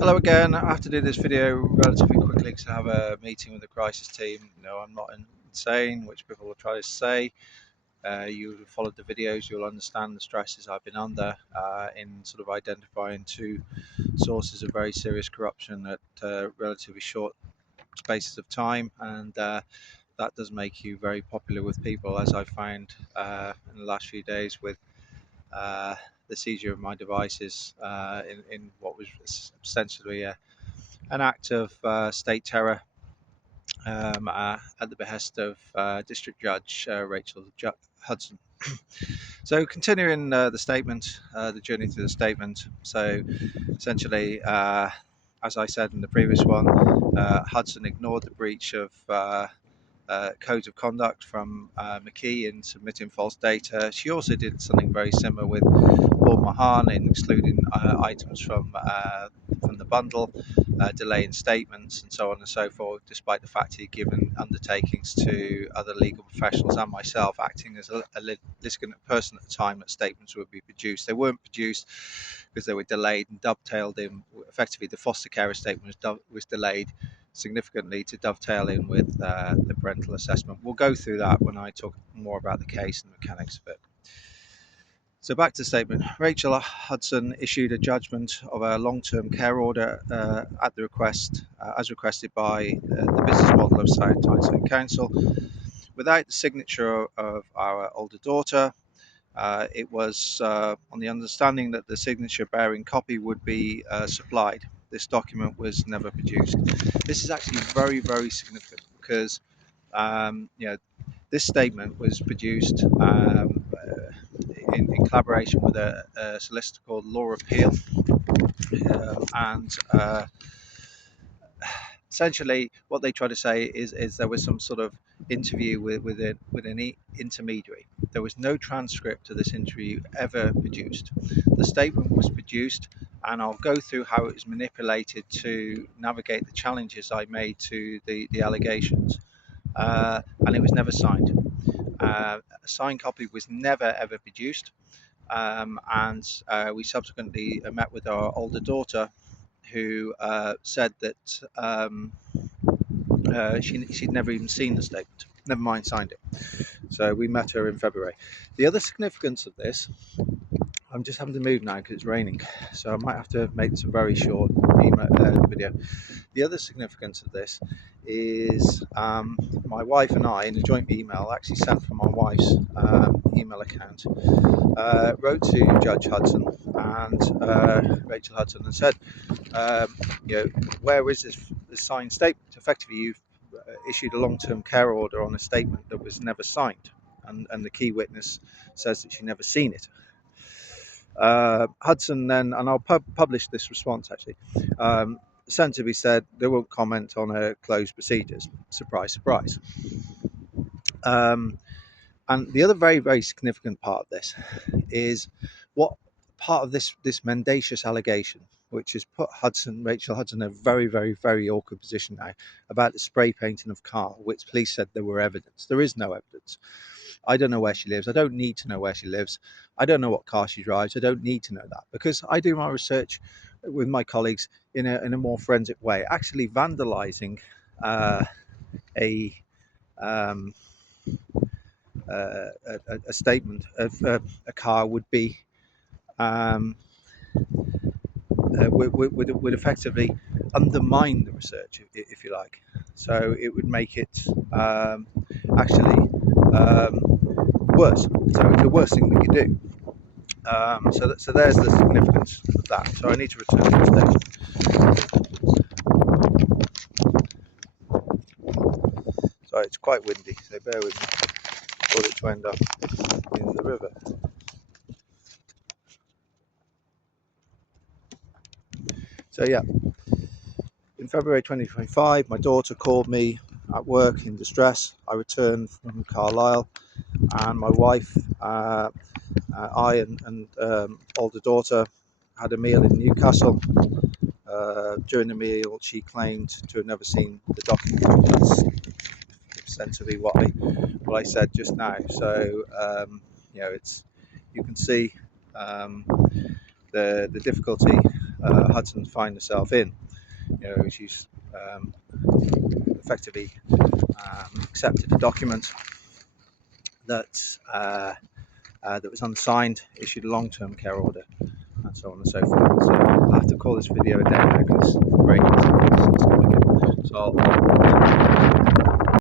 Hello again. I have to do this video relatively quickly because I have a meeting with the crisis team. No, I'm not insane, which people will try to say. You have followed the videos, you'll understand the stresses I've been under in sort of identifying two sources of very serious corruption at relatively short spaces of time, and that does make you very popular with people, as I found in the last few days with uh, the seizure of my devices in what was essentially an act of state terror at the behest of District Judge Rachel Hudson. So, continuing the statement, the journey through the statement. So, essentially, as I said in the previous one, Hudson ignored the breach of codes of conduct from McKee in submitting false data. She also did something very similar with Paul Mahan in excluding items from the bundle, delaying statements, and so on and so forth, despite the fact he'd given undertakings to other legal professionals and myself, acting as a litigant person at the time, that statements would be produced. They weren't produced because they were delayed and dovetailed in. Effectively, the foster care statement was delayed significantly to dovetail in with the parental assessment. We'll go through that when I talk more about the case and the mechanics of it. So back to the statement. Rachel Hudson issued a judgment of a long-term care order at the request, as requested by the business model of South Tyneside Council, without the signature of our older daughter. It was on the understanding that the signature bearing copy would be supplied. This document was never produced. This is actually very, very significant because this statement was produced in collaboration with a solicitor called Laura Peel, and essentially what they try to say is there was some sort of interview with an intermediary. There was no transcript of this interview ever produced. The statement was produced, and I'll go through how it was manipulated to navigate the challenges I made to the allegations, and it was never signed. A signed copy was never ever produced, and we subsequently met with our older daughter, who said that she'd never even seen the statement, never mind signed it. So we met her in February. The other significance of this, I'm just having to move now because it's raining, so I might have to make this a very short video. The other significance of this is my wife and I, in a joint email actually sent from my wife's email account, wrote to Judge Hudson and Rachel Hudson and said, where is this signed statement? Effectively, you've issued a long-term care order on a statement that was never signed, and the key witness says that she never seen it. Hudson then, and I'll publish this response actually, sensibly said they won't comment on her closed procedures. Surprise, surprise. And the other very, very significant part of this is what part of this mendacious allegation, which has put Rachel Hudson in a very, very, very awkward position now about the spray painting of car, which police said there were evidence. There is no evidence. I don't know where she lives. I don't need to know where she lives. I don't know what car she drives. I don't need to know that because I do my research with my colleagues in a more forensic way. Actually, vandalizing a statement of a car would be would effectively undermine the research, if you like. So it would make it actually worse. So it's the worst thing we could do. So there's the significance of that. So I need to return to the station. Sorry, it's quite windy, so bear with me. I thought it to end up in the river. So yeah, in February 2025, my daughter called me at work in distress. I returned from Carlisle, and my wife, I and older daughter had a meal in Newcastle. During the meal, she claimed to have never seen the document. That's essentially what I said just now. So it's, you can see the difficulty Hudson find herself in. She's effectively accepted a document that that was unsigned, issued a long-term care order, and so on and so forth. So I have to call this video a day now because the break is coming in. So